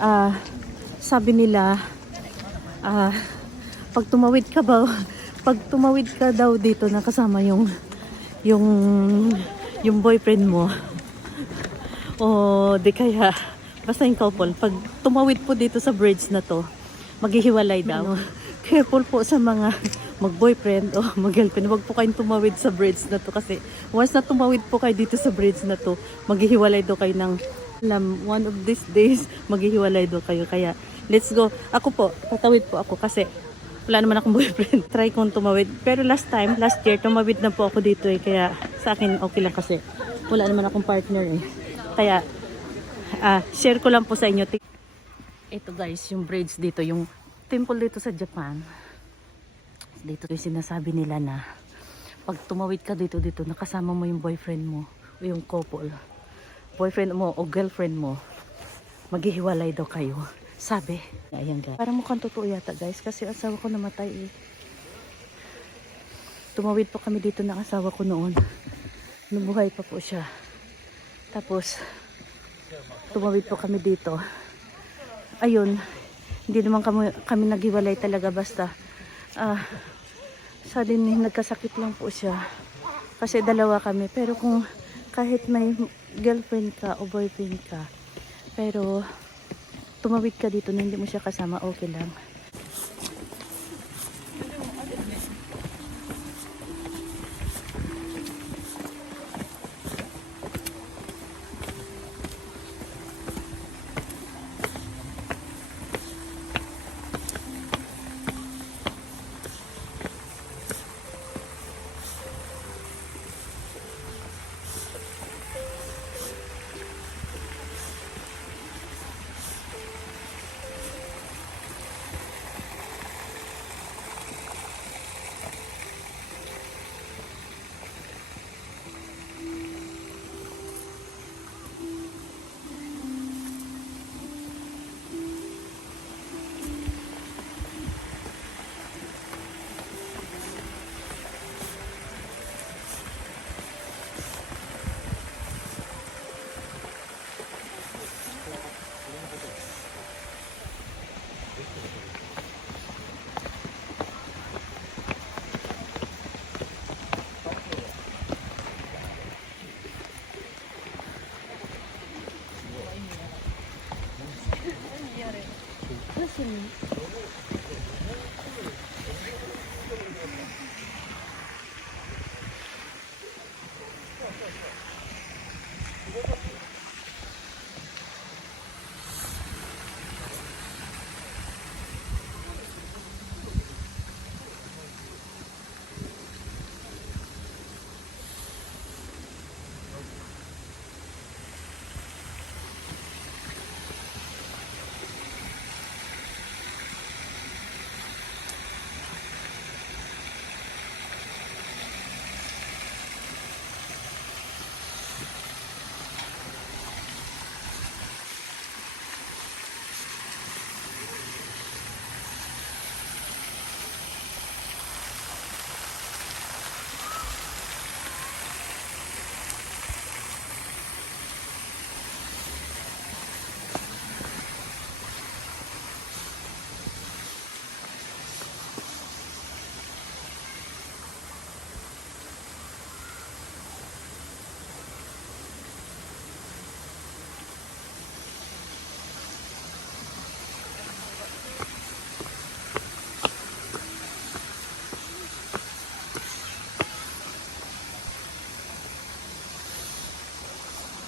ah, sabi nila, ah, pag tumawid ka ba, pag tumawid ka daw dito na kasama yung, yung, yung boyfriend mo, o di kaya, basta yung couple, pag tumawid po dito sa bridge na to, maghihiwalay daw. Careful po sa mga mag-boyfriend o mag-girlfriend. Huwag po kayong tumawid sa bridge na to kasi once na tumawid po kayo dito sa bridge na to, maghihiwalay daw kayo ng alam, one of these days, maghihiwalay daw kayo. Kaya, let's go. Ako po, tatawid po ako kasi wala naman akong boyfriend. Try kong tumawid. Pero last time, last year, tumawid na po ako dito eh. Kaya sa akin, okay lang kasi wala naman akong partner eh. Kaya, ah, share ko lang po sa inyo. Ito guys, yung bridge dito, yung temple dito sa Japan. Dito yung sinasabi nila na pag tumawid ka dito dito, nakasama mo yung boyfriend mo o yung couple. Boyfriend mo o girlfriend mo, maghihiwalay daw kayo. Sabi. Ayan guys. Parang mukhang totoo yata guys kasi asawa ko namatay eh. Tumawid po kami dito ng asawa ko noon. Nabuhay pa po siya. Tapos, tumawid po kami dito. Ayun, hindi naman kami, kami naghiwalay talaga basta ah din nagkasakit lang po siya kasi dalawa kami pero kung kahit may girlfriend ka o boyfriend ka pero tumawid ka dito na hindi mo siya kasama okay lang そう。